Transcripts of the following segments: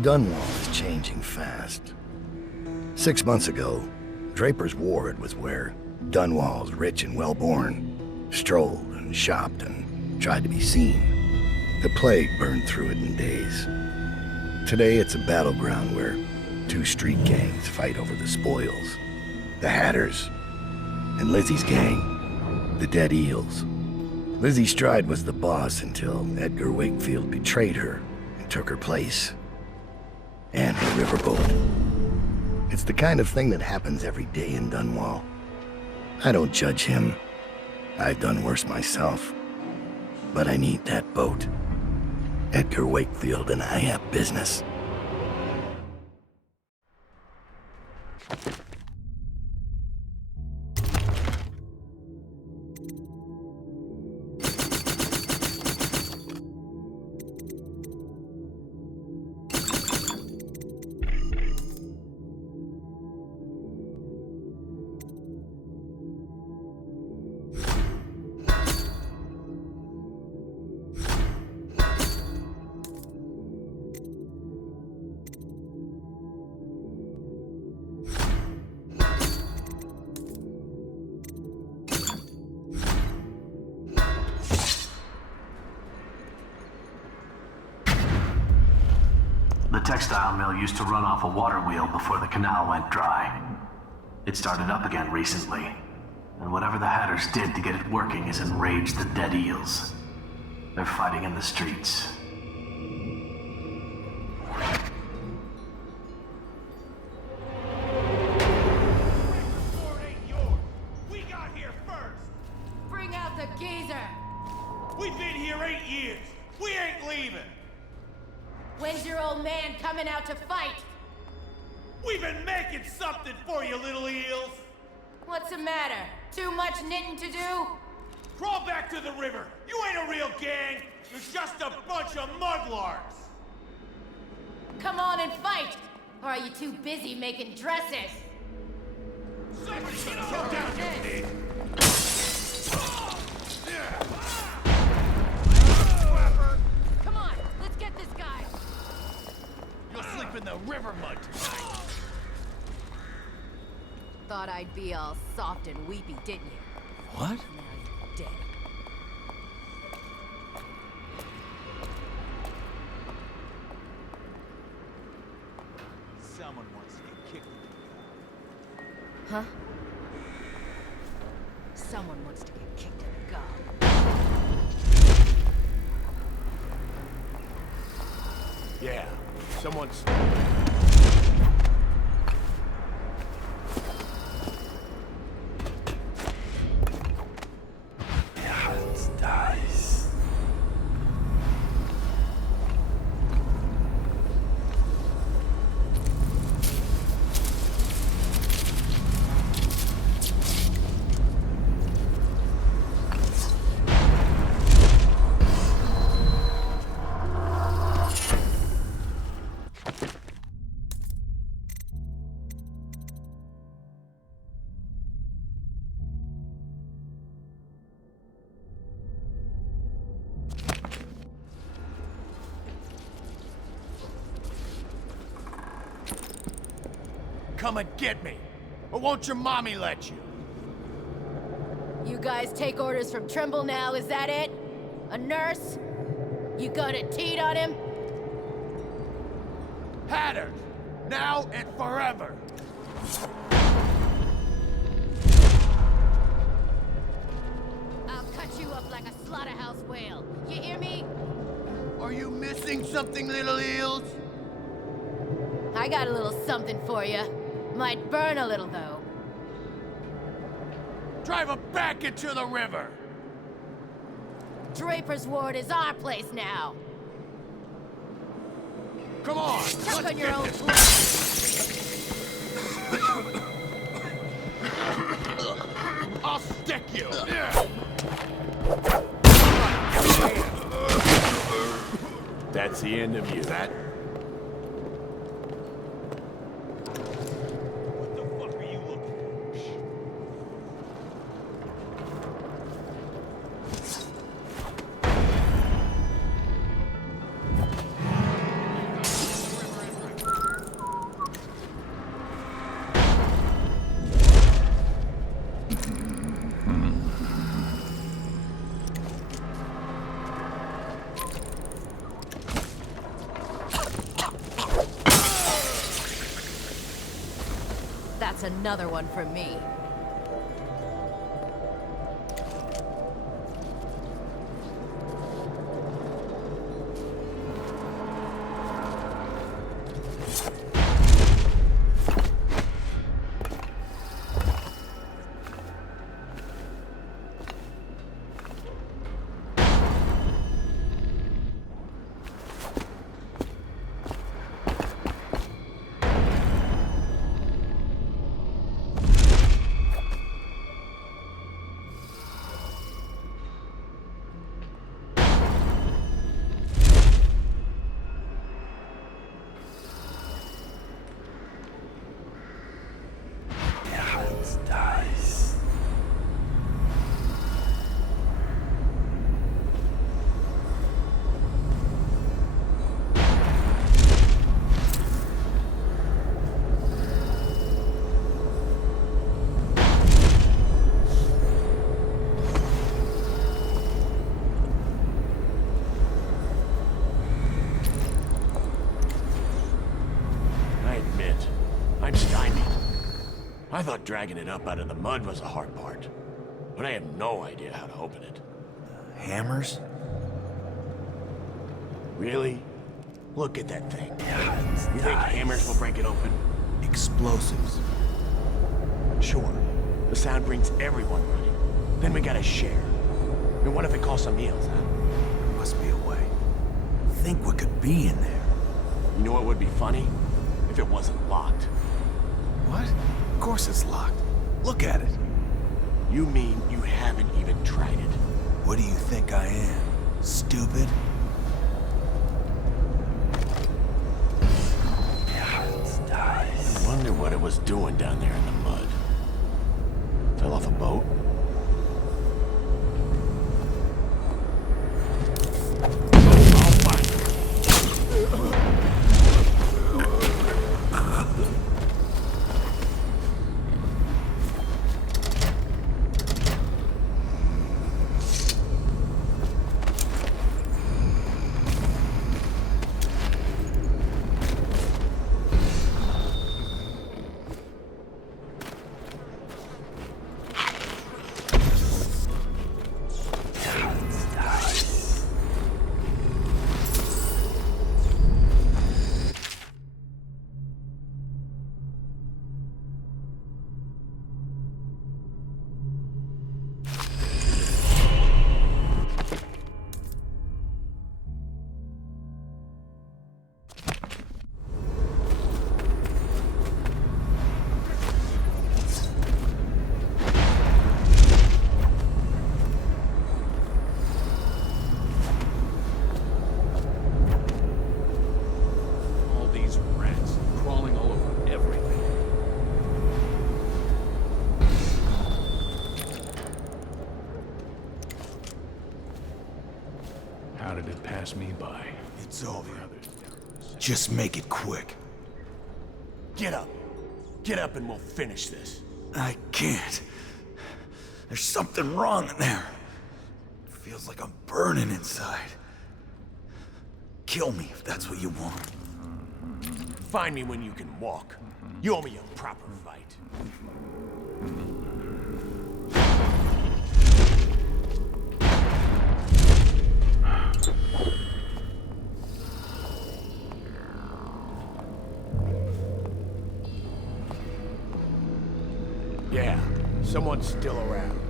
Dunwall is changing fast. 6 months ago, Draper's Ward was where Dunwall's rich and well-born strolled and shopped and tried to be seen. The plague burned through it in days. Today it's a battleground where two street gangs fight over the spoils. The Hatters and Lizzy's gang, the Dead Eels. Lizzy Stride was the boss until Edgar Wakefield betrayed her and took her place. And her riverboat. It's the kind of thing that happens every day in Dunwall. I don't judge him. I've done worse myself. But I need that boat. Edgar Wakefield and I have business. The textile mill used to run off a water wheel before the canal went dry. It started up again recently, and whatever the Hatters did to get it working has enraged the Dead Eels. They're fighting in the streets. We got here first! Bring out the geezer! We've been here 8 years! We ain't leaving! When's your old man coming out to fight? We've been making something for you, little eels! What's the matter? Too much knitting to do? Crawl back to the river! You ain't a real gang! You're just a bunch of mudlarks! Come on and fight! Or are you too busy making dresses? Somebody get down here! Come on, let's get this guy! You'll sleep in the river mud tonight! Thought I'd be all soft and weepy, didn't you? What? Now you're dead. Someone wants to get kicked in the Huh? Someone wants to get kicked in the gob. Yeah, someone's... Come and get me! Or won't your mommy let you? You guys take orders from Trimble now, is that it? A nurse? You gonna teat on him? Hatters! Now and forever! I'll cut you up like a slaughterhouse whale. You hear me? Are you missing something, little eels? I got a little something for you. Might burn a little, though. Drive her back into the river! Draper's Ward is our place now. Come on! Tuck let's on your get own this. blood. I'll stick you! That's the end of you. That? What the fuck are you looking for? That's another one from me. I thought dragging it up out of the mud was the hard part, but I have no idea how to open it. Hammers? Really? Look at that thing. You think hammers will break it open? Explosives. Sure. The sound brings everyone running. Then we gotta share. And what if it calls some eels, huh? There must be a way. Think what could be in there. You know what would be funny? If it wasn't locked. What? Of course it's locked. Look at it. You mean you haven't even tried it? What do you think I am? Stupid? I wonder what it was doing down there in the mud. Fell off a boat? Me by. It's over. Just make it quick. Get up. Get up and we'll finish this. I can't. There's something wrong in there. It feels like I'm burning inside. Kill me if that's what you want. Find me when you can walk. You owe me a proper fight. Yeah, someone's still around.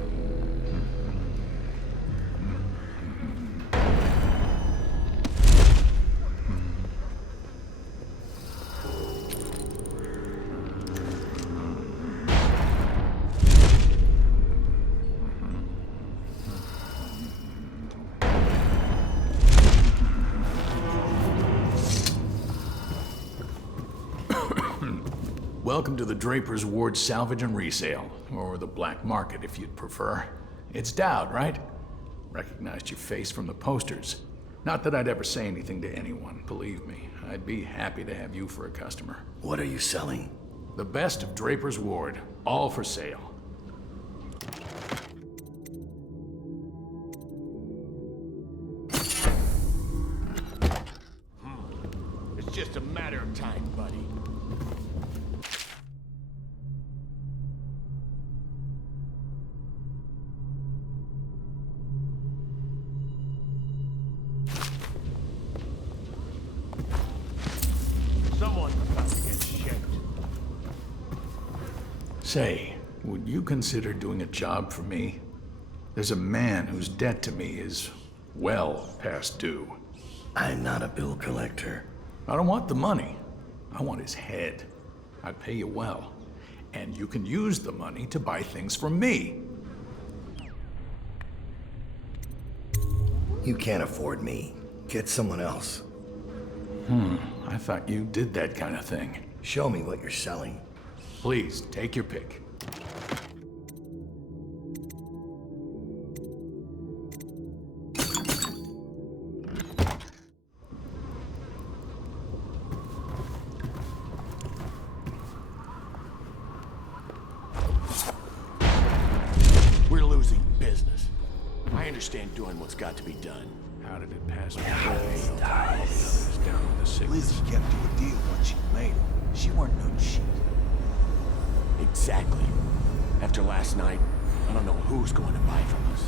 Welcome to the Draper's Ward Salvage and Resale, or the Black Market if you'd prefer. It's Dowd, right? Recognized your face from the posters. Not that I'd ever say anything to anyone, believe me. I'd be happy to have you for a customer. What are you selling? The best of Draper's Ward, all for sale. It's just a matter of time, buddy. Say, would you consider doing a job for me? There's a man whose debt to me is well past due. I'm not a bill collector. I don't want the money. I want his head. I'd pay you well. And you can use the money to buy things from me. You can't afford me. Get someone else. I thought you did that kind of thing. Show me what you're selling. Please, take your pick. We're losing business. I understand doing what's got to be done. How did it pass me? Dies. Down with the sickness. Lizzy kept to a deal once she made it. She weren't no cheat. Exactly. After last night, I don't know who's going to buy from us.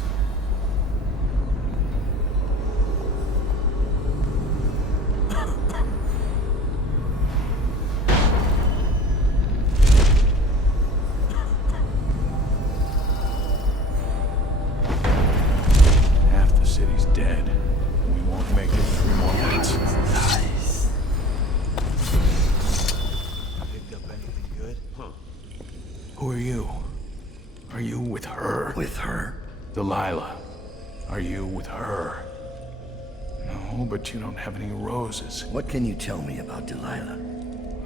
Half the city's dead. We won't make it 3 more months. Picked up anything good? Who are you? Are you with her? With her? Delilah. Are you with her? No, but you don't have any roses. What can you tell me about Delilah?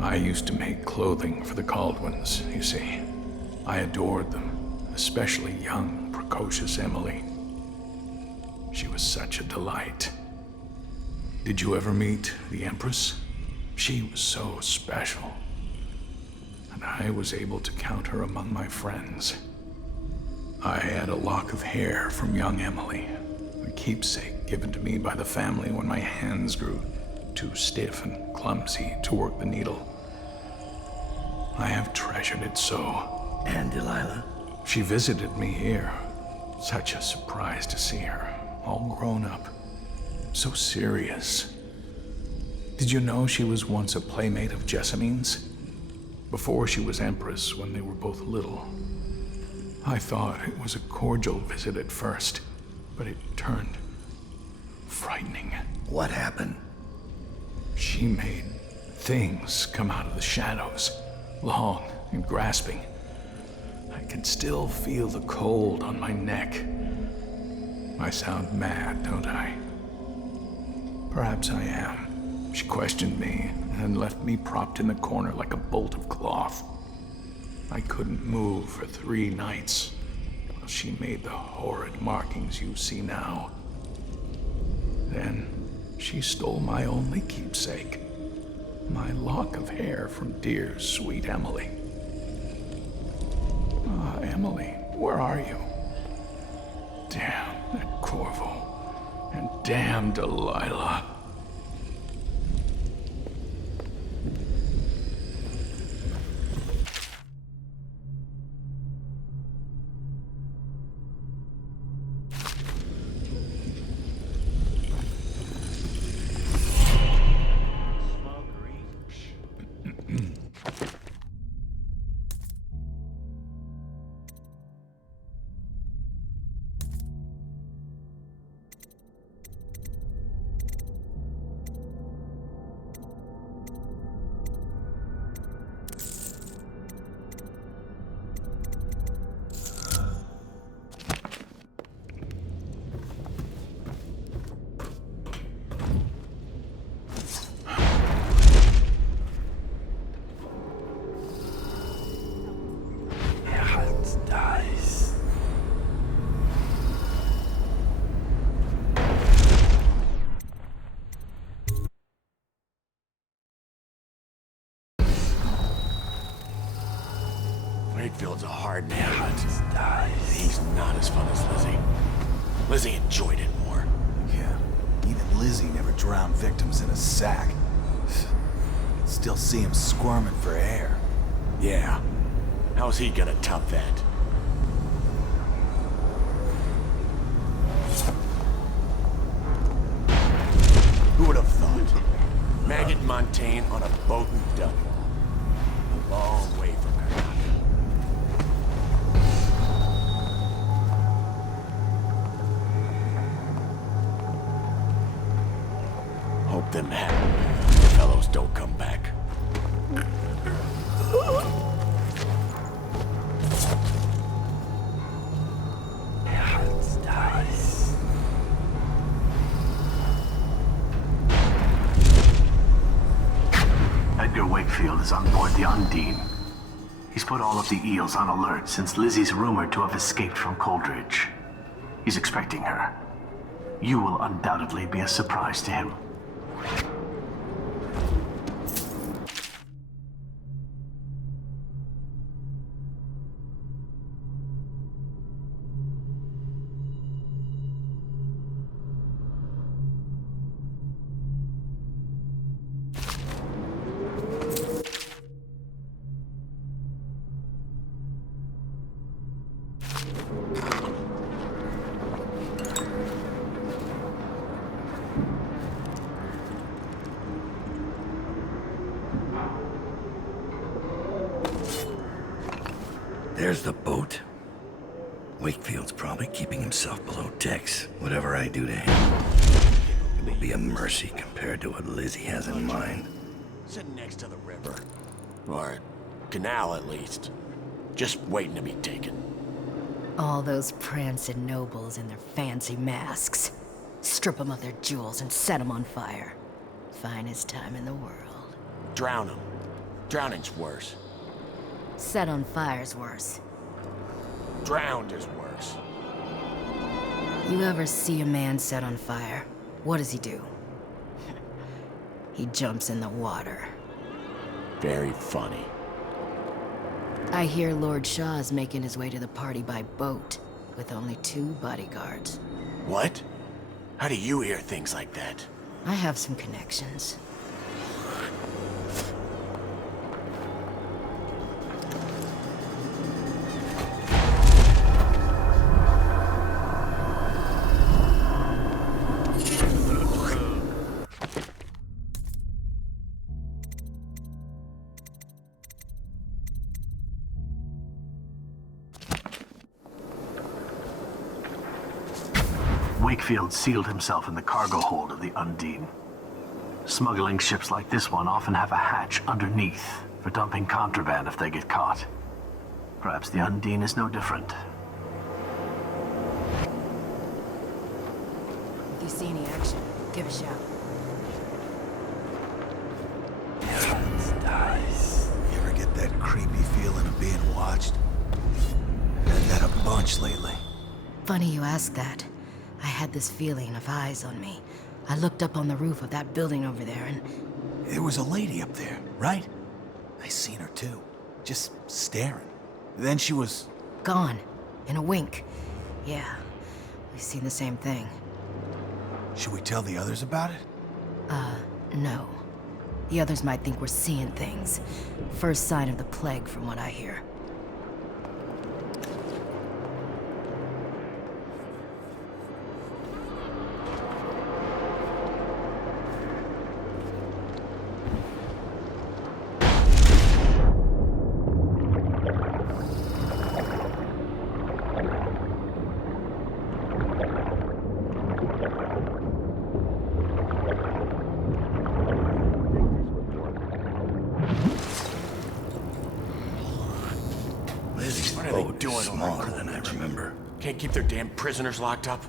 I used to make clothing for the Caldwins, you see. I adored them, especially young, precocious Emily. She was such a delight. Did you ever meet the Empress? She was so special. And I was able to count her among my friends. I had a lock of hair from young Emily, a keepsake given to me by the family when my hands grew too stiff and clumsy to work the needle. I have treasured it so. And Delilah? She visited me here. Such a surprise to see her, all grown up, so serious. Did you know she was once a playmate of Jessamine's? Before she was Empress, when they were both little. I thought it was a cordial visit at first, but it turned frightening. What happened? She made things come out of the shadows, long and grasping. I can still feel the cold on my neck. I sound mad, don't I? Perhaps I am. She questioned me and left me propped in the corner like a bolt of cloth. I couldn't move for 3 nights while she made the horrid markings you see now. Then she stole my only keepsake, my lock of hair from dear, sweet Emily. Ah, Emily, where are you? Damn that Corvo, and damn Delilah. Wakefield's a hard man, but he's not as fun as Lizzy. Lizzy enjoyed it more. Yeah, even Lizzy never drowned victims in a sack. Still see him squirming for air. Yeah. How's he gonna top that? Who would have thought? Maggot Montaigne on a boat in Dunwall. A long way from America. something happen. Fellows don't come back. Edgar Wakefield is on board the Undine. He's put all of the Eels on alert since Lizzy's rumored to have escaped from Coldridge. He's expecting her. You will undoubtedly be a surprise to him. There's the boat. Wakefield's probably keeping himself below decks. Whatever I do to him, it will be a mercy compared to what Lizzy has in mind. Sitting next to the river. Or canal, at least. Just waiting to be taken. All those prancing nobles in their fancy masks. Strip them of their jewels and set them on fire. Finest time in the world. Drown them. Drowning's worse. Set on fire's worse. Drowned is worse. You ever see a man set on fire? What does he do? He jumps in the water. Very funny. I hear Lord Shaw's making his way to the party by boat, with only 2 bodyguards. What? How do you hear things like that? I have some connections. Wakefield sealed himself in the cargo hold of the Undine. Smuggling ships like this one often have a hatch underneath for dumping contraband if they get caught. Perhaps the Undine is no different. If you see any action, give a shout. You ever get that creepy feeling of being watched? I've had that a bunch lately. Funny you ask that. I had this feeling of eyes on me. I looked up on the roof of that building over there and... There was a lady up there, right? I seen her too. Just staring. Then she was... gone. In a wink. Yeah. We've seen the same thing. Should we tell the others about it? No. The others might think we're seeing things. First sign of the plague from what I hear. Lizzy's boat is smaller than I remember. Can't keep their damn prisoners locked up?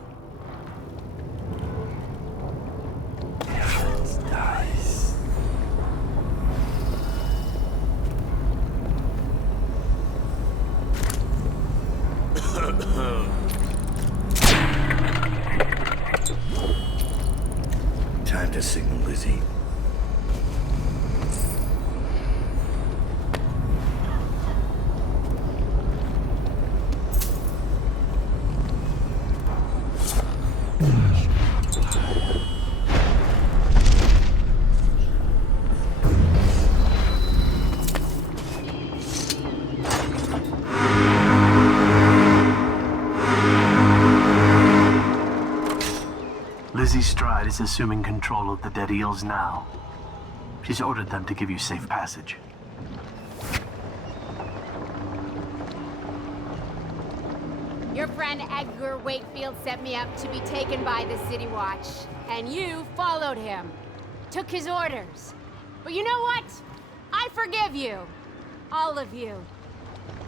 Time to signal Lizzy. Lizzy Stride is assuming control of the dead Eels now. She's ordered them to give you safe passage. Your friend Edgar Wakefield set me up to be taken by the City Watch, and you followed him. took his orders. But you know what? I forgive you. All of you.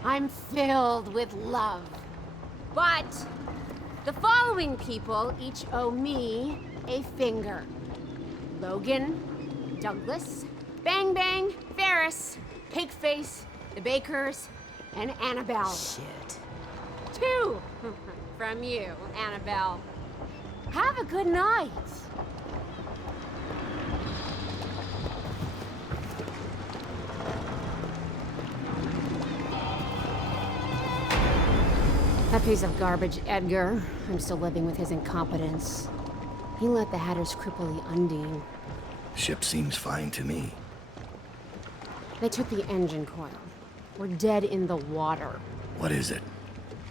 I'm filled with love. But the following people each owe me a finger. Logan, Douglas, Bang Bang, Ferris, Cakeface, the Bakers, and Annabelle. Shit. 2 from you, Annabelle. Have a good night. That piece of garbage, Edgar. I'm still living with his incompetence. He let the Hatters cripple the Undine. Ship seems fine to me. They took the engine coil. We're dead in the water. What is it?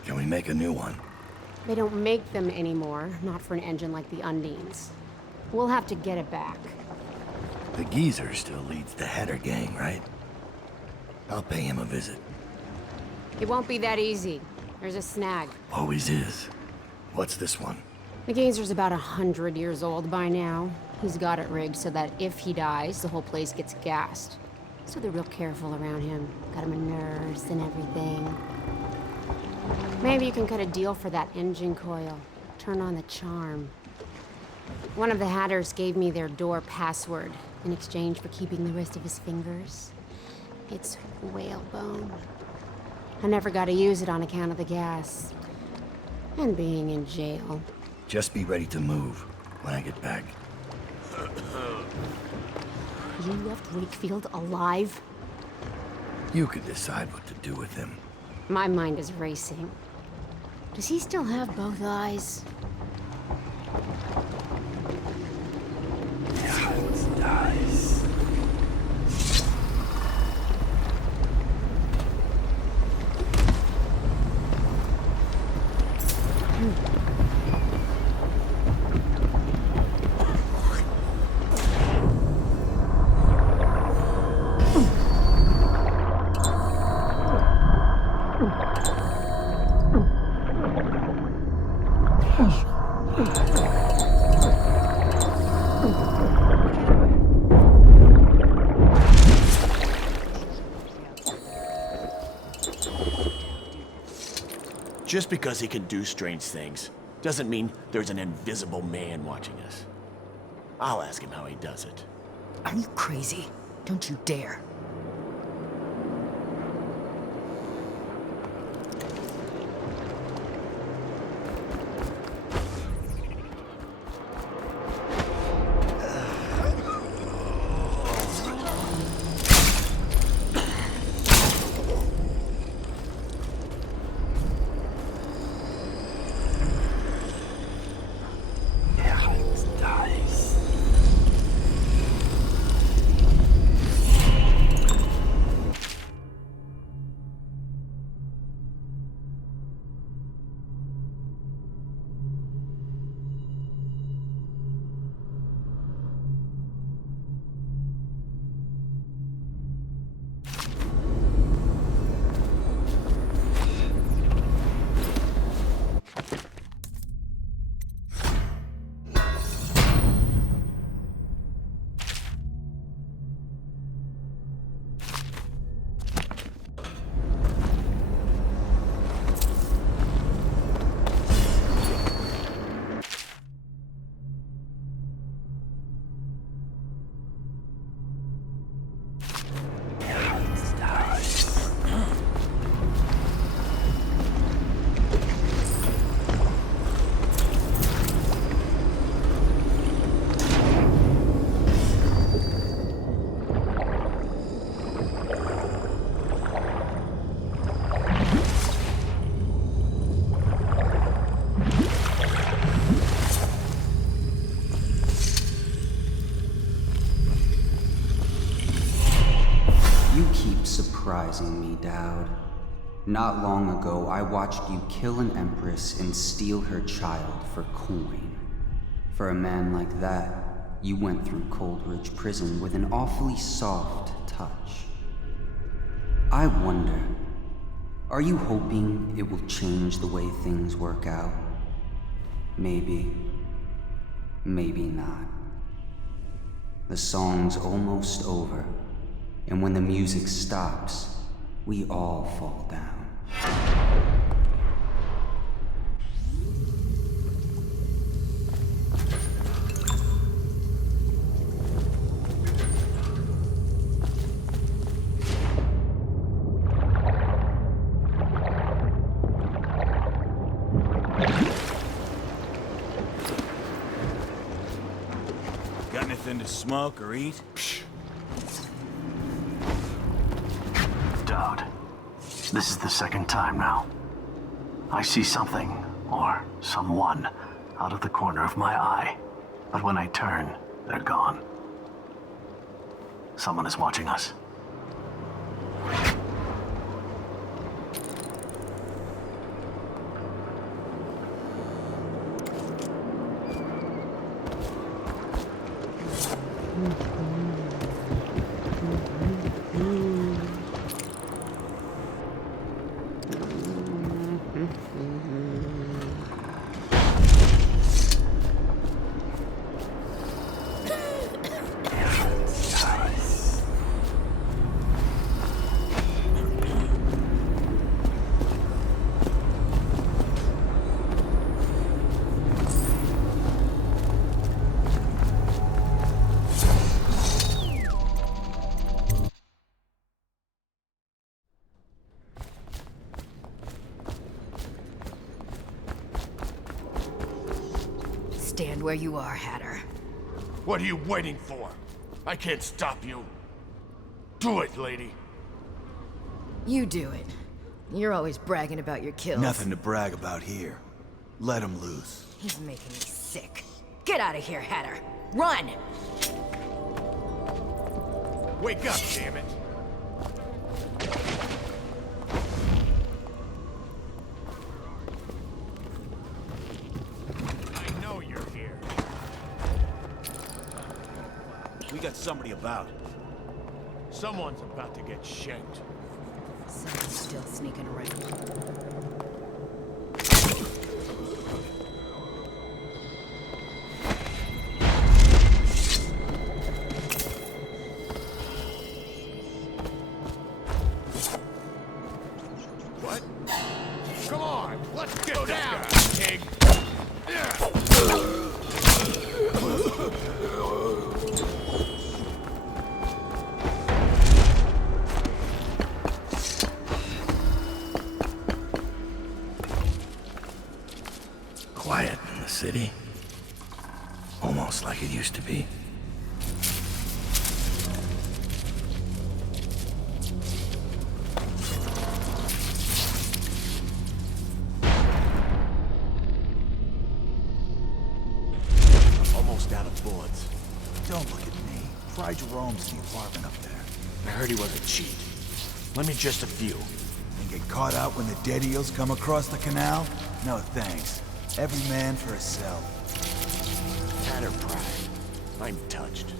Can we make a new one? They don't make them anymore, not for an engine like the Undine's. We'll have to get it back. The geezer still leads the Hatter gang, right? I'll pay him a visit. It won't be that easy. There's a snag. Always is. What's this one? The geezer's about 100 years old by now. He's got it rigged so that if he dies, the whole place gets gassed. So they're real careful around him. Got him a nurse and everything. Maybe you can cut a deal for that engine coil. Turn on the charm. One of the Hatters gave me their door password in exchange for keeping the rest of his fingers. It's whalebone. I never got to use it on account of the gas. And being in jail. Just be ready to move when I get back. You left Wakefield alive? You could decide what to do with him. My mind is racing. Does he still have both eyes? Nice. Just because he can do strange things doesn't mean there's an invisible man watching us. I'll ask him how he does it. Are you crazy? Don't you dare. Surprising me, Dowd. Not long ago, I watched you kill an empress and steal her child for coin. For a man like that, you went through Coldridge Prison with an awfully soft touch. I wonder, are you hoping it will change the way things work out? Maybe. Maybe not. The song's almost over, and when the music stops, we all fall down. Got anything to smoke or eat? Dowd, this is the second time now. I see something, or someone, out of the corner of my eye. But when I turn, they're gone. Someone is watching us. Stand where you are, Hatter. What are you waiting for? I can't stop you. Do it, lady. You do it. You're always bragging about your kills. Nothing to brag about here. Let him loose. He's making me sick. Get out of here, Hatter. Run! Wake up, damn it. I know you're here. We got somebody about. Someone's about to get shanked. Someone's still sneaking around. What? Come on, let's get down, pig. Quiet in the city. Almost like it used to be. Almost out of bullets. Don't look at me. Pry Jerome's in the apartment up there. I heard he was a cheat. Let me just a few. And get caught out when the dead eels come across the canal? No thanks. Every man for himself. Hatter pride. I'm touched.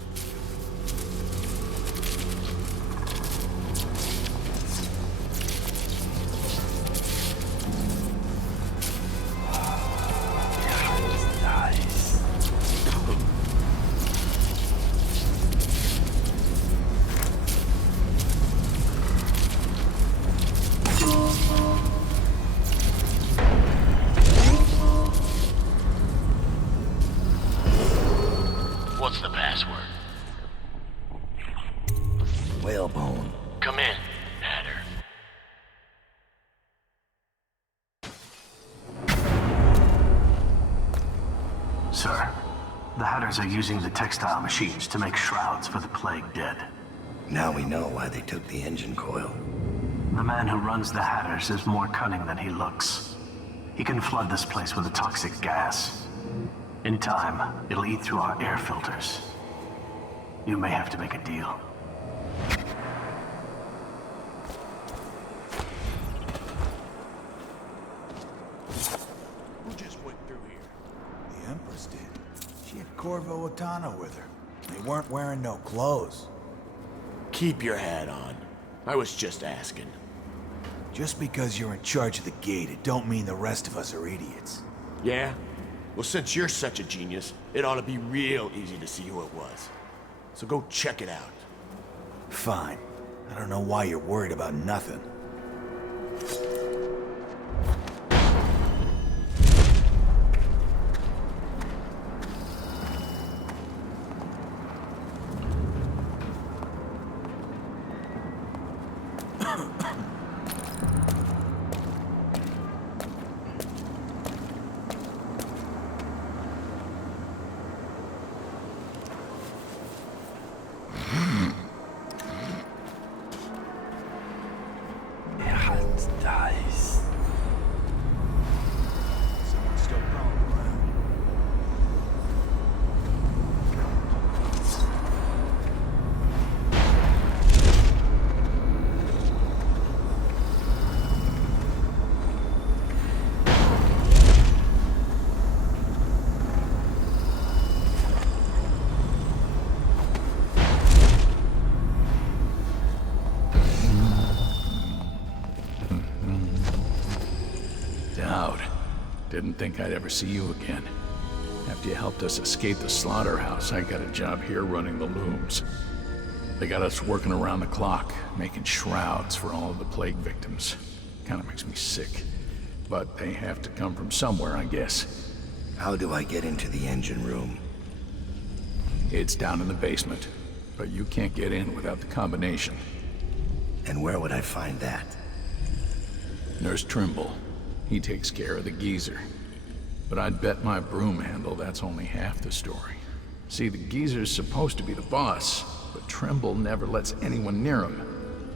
What's the password? Whalebone. Come in, Hatter. Sir, the Hatters are using the textile machines to make shrouds for the plague dead. Now we know why they took the engine coil. The man who runs the Hatters is more cunning than he looks. He can flood this place with a toxic gas. In time, it'll eat through our air filters. You may have to make a deal. Who just went through here? The Empress did. She had Corvo Otano with her. They weren't wearing no clothes. Keep your hat on. I was just asking. Just because you're in charge of the gate, it don't mean the rest of us are idiots. Yeah? Well, since you're such a genius, it ought to be real easy to see who it was. so go check it out. Fine. I don't know why you're worried about nothing. Didn't think I'd ever see you again. After you helped us escape the slaughterhouse, I got a job here running the looms. They got us working around the clock, making shrouds for all of the plague victims. Kinda makes me sick. But they have to come from somewhere, I guess. How do I get into the engine room? It's down in the basement, but you can't get in without the combination. And where would I find that? Nurse Trimble. He takes care of the geezer. But I'd bet my broom handle that's only half the story. See, the geezer's supposed to be the boss, but Trimble never lets anyone near him.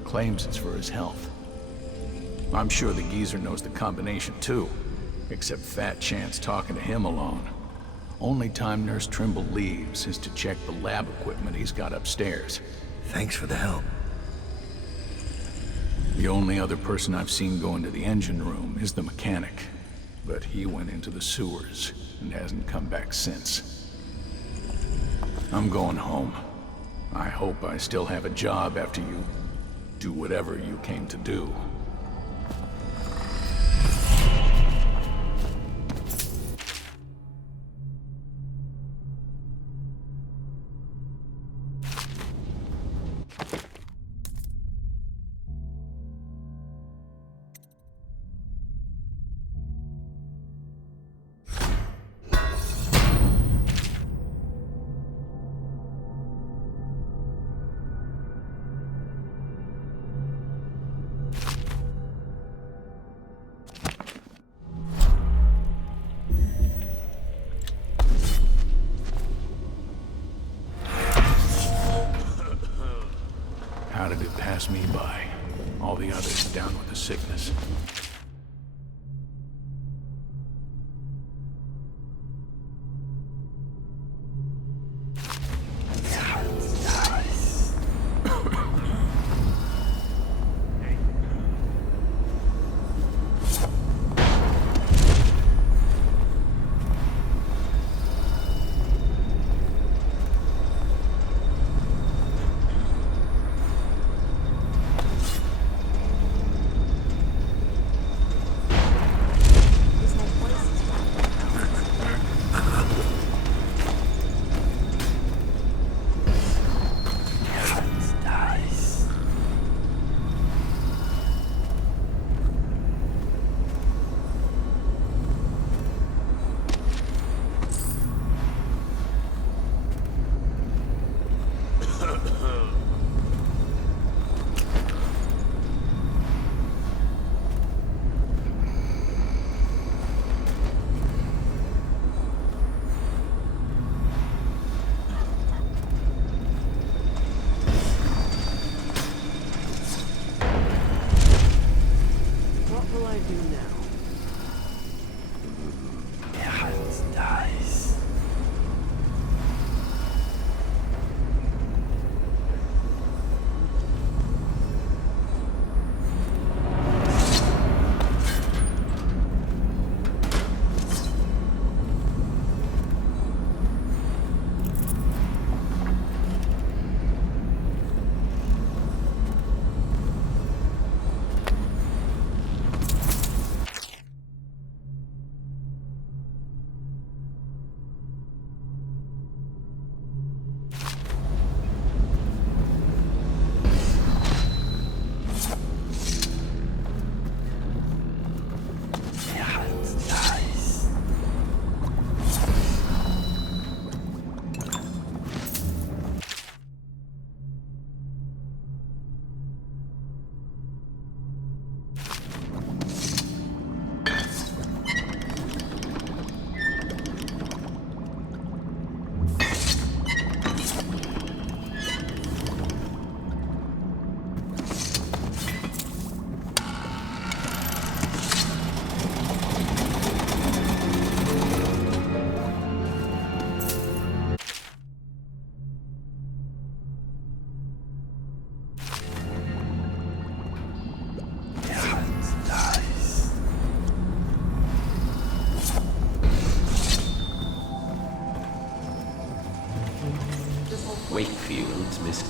Claims it's for his health. I'm sure the geezer knows the combination too, except Fat Chance talking to him alone. Only time Nurse Trimble leaves is to check the lab equipment he's got upstairs. Thanks for the help. The only other person I've seen go into the engine room is the mechanic, but he went into the sewers and hasn't come back since. I'm going home. I hope I still have a job after you do whatever you came to do. How did it pass me by? All the others down with the sickness.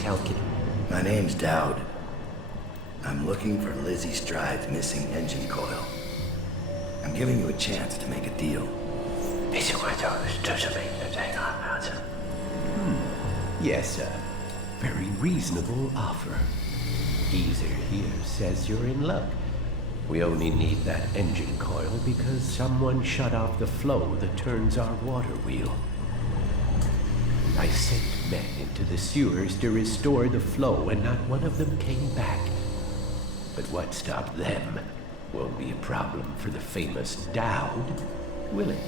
miscalculate. My name's Dowd. I'm looking for Lizzy Stride's missing engine coil. I'm giving you a chance to make a deal. Yes, sir. Very reasonable offer. Geezer here says you're in luck. We only need that engine coil because someone shut off the flow that turns our water wheel. I sent men into the sewers to restore the flow, and not one of them came back. But what stopped them won't be a problem for the famous Dowd, will it?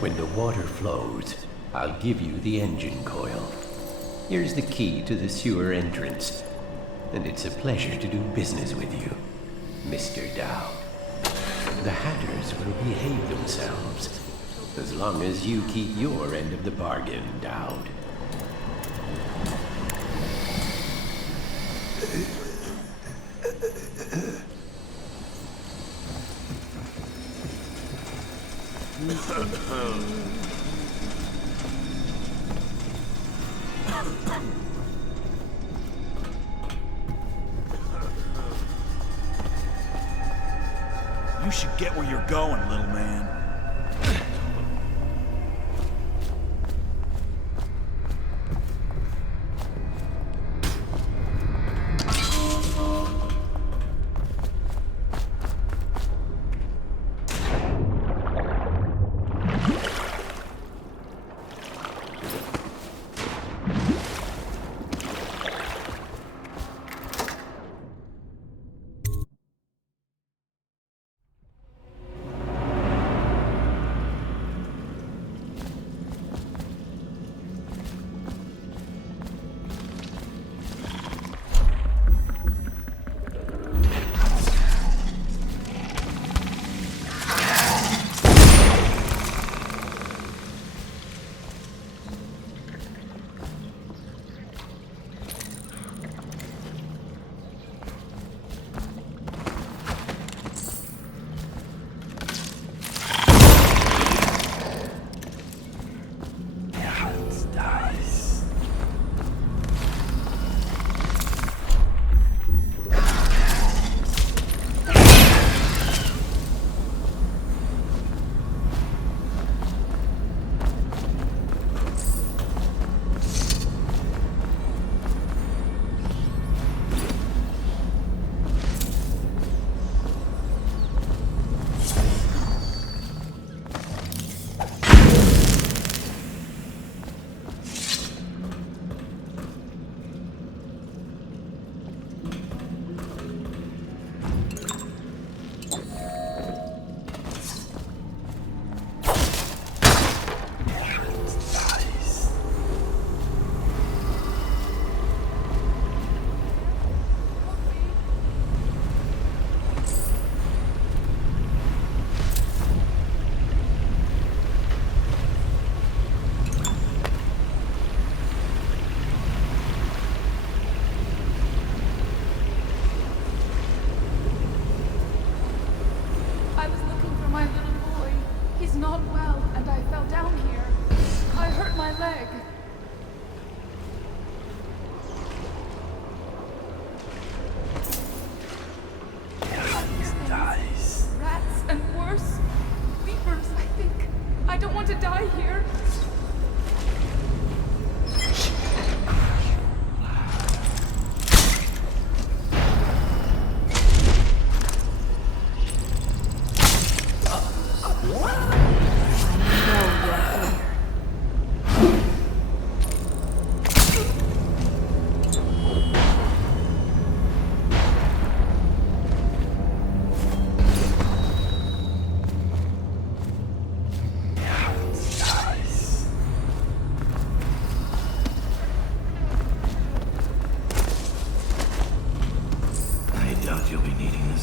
When the water flows, I'll give you the engine coil. Here's the key to the sewer entrance, and it's a pleasure to do business with you, Mr. Dowd. The Hatters will behave themselves, as long as you keep your end of the bargain, Dowd. You should get where you're going, little man.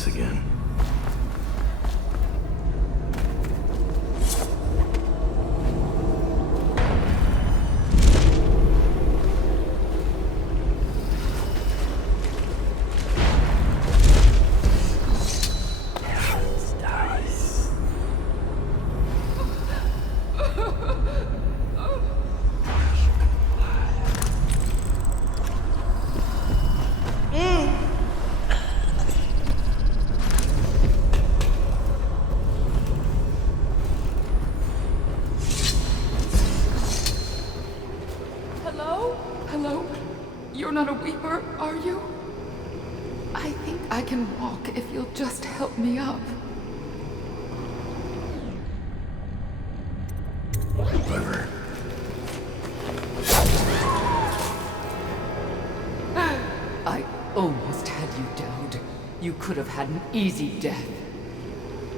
Again. not a weeper, are you? I think I can walk if you'll just help me up. Clever. I almost had you, Dowd. You could have had an easy death.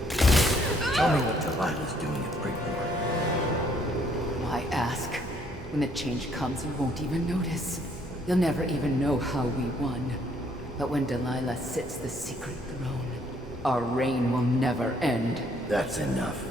Tell me what Delilah's doing at Brigmore. Why ask? When the change comes, you won't even notice. You'll never even know how we won. But when Delilah sits the secret throne, our reign will never end. That's enough.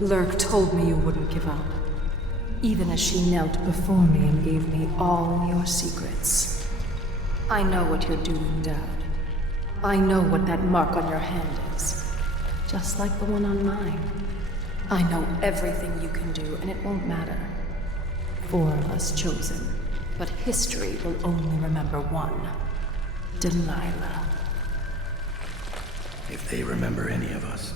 Lurk told me you wouldn't give up, even as she knelt before me and gave me all your secrets. I know what you're doing, Dad. I know what that mark on your hand is, just like the one on mine. I know everything you can do, and it won't matter. 4 of us chosen, but history will only remember one. Delilah. If they remember any of us.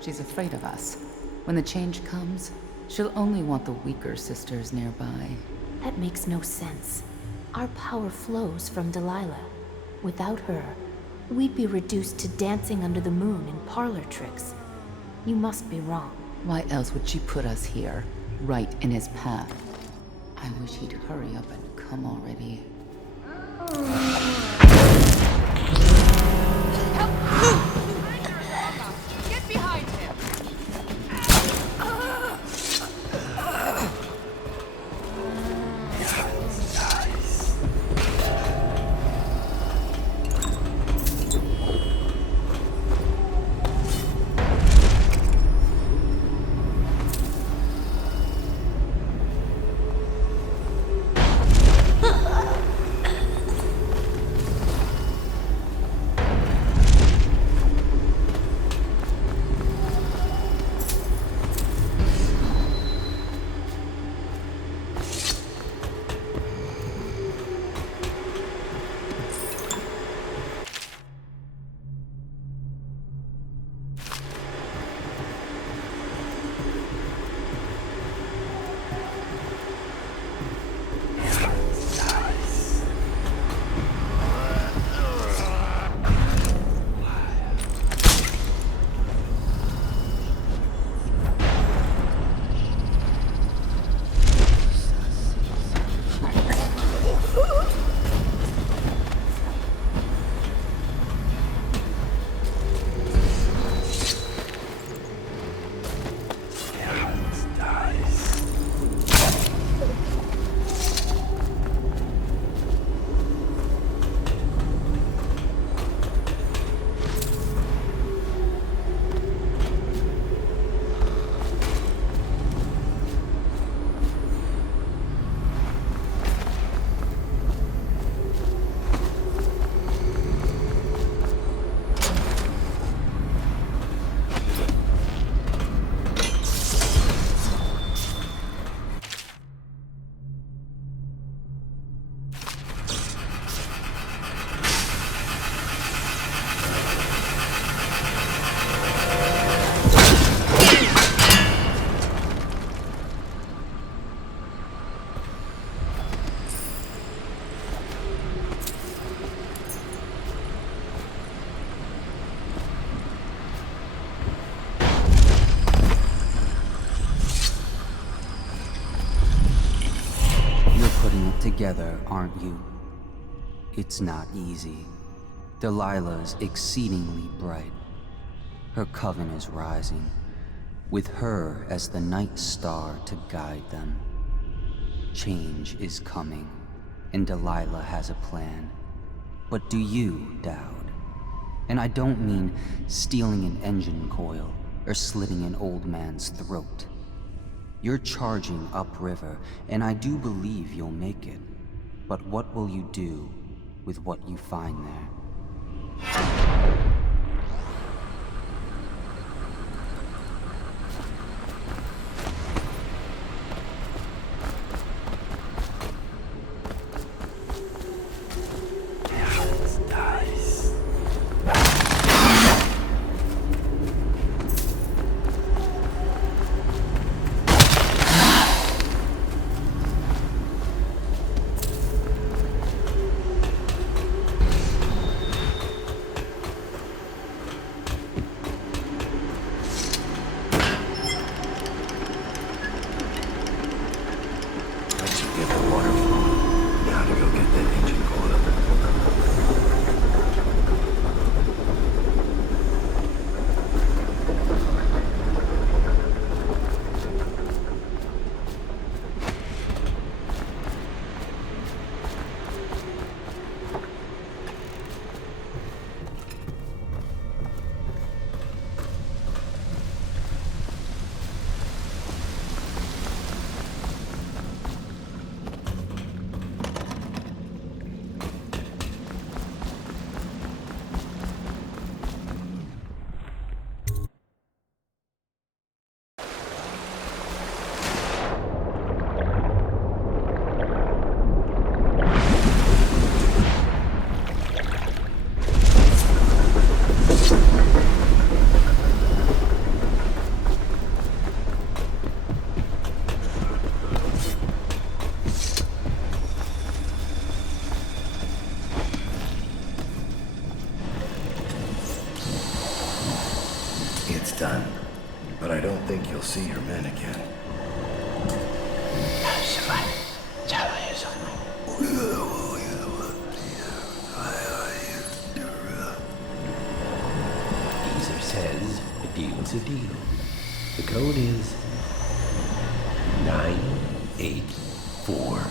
She's afraid of us. When the change comes, she'll only want the weaker sisters nearby. That makes no sense. Our power flows from Delilah. Without her, we'd be reduced to dancing under the moon in parlor tricks. You must be wrong. Why else would she put us here, right in his path? I wish he'd hurry up and come already. Get behind him! putting it together, aren't you? It's not easy. Delilah's exceedingly bright. Her coven is rising, with her as the night star to guide them. Change is coming, and Delilah has a plan. But do you, Dowd? And I don't mean stealing an engine coil or slitting an old man's throat. You're charging upriver, and I do believe you'll make it. But what will you do with what you find there? Done. But I don't think you'll see your men again. Geezer says a deal's a deal. The code is 984.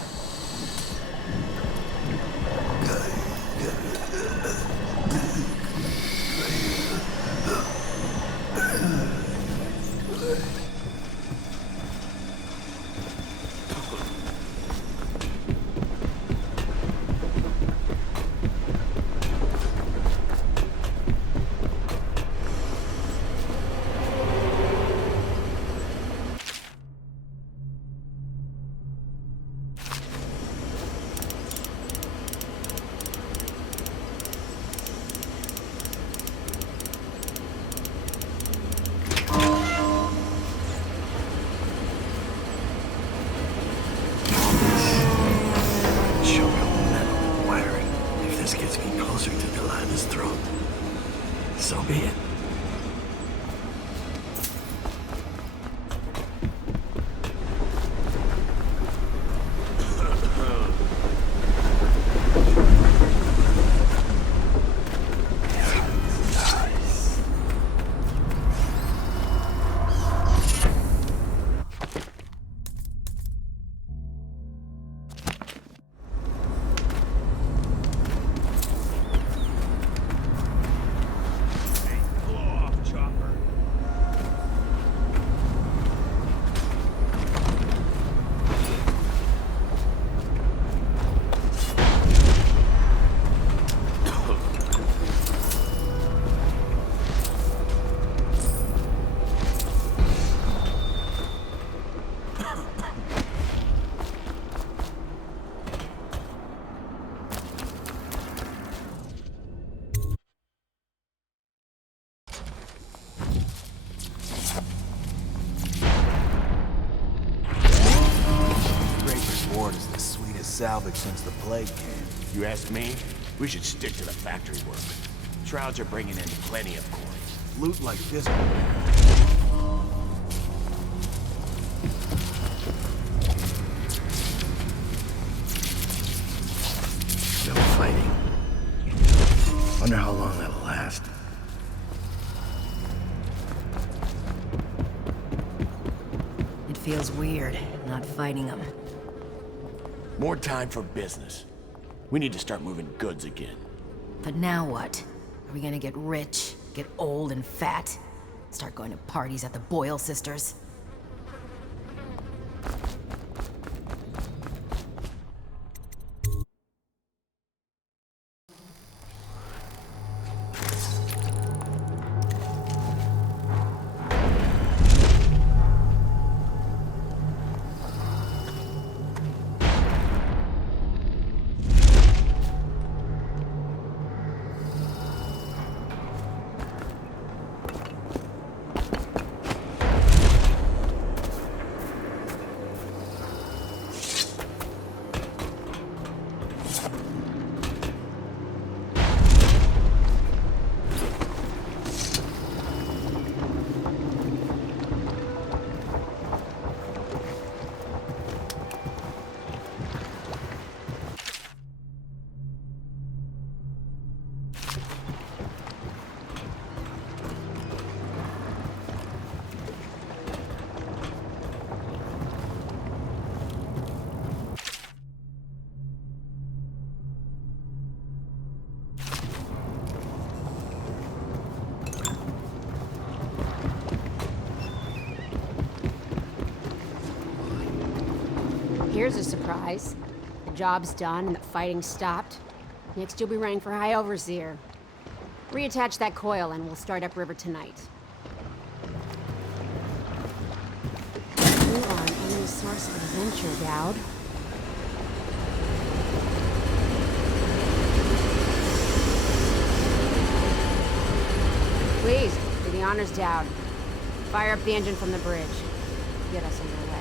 So be it. Salvage since the plague came. You ask me? We should stick to the factory work. Shrouds are bringing in plenty of coin. Loot like this. Wonder how long that'll last. It feels weird, not fighting them. More time for business. We need to start moving goods again. But now what? Are we gonna get rich, get old and fat? Start going to parties at the Boyle sisters? Here's a surprise. The job's done and the fighting stopped. Next you'll be running for High Overseer. Reattach that coil and we'll start upriver tonight. You are an endless source of adventure, Dowd. Please, do the honors, Dowd. Fire up the engine from the bridge. Get us underway.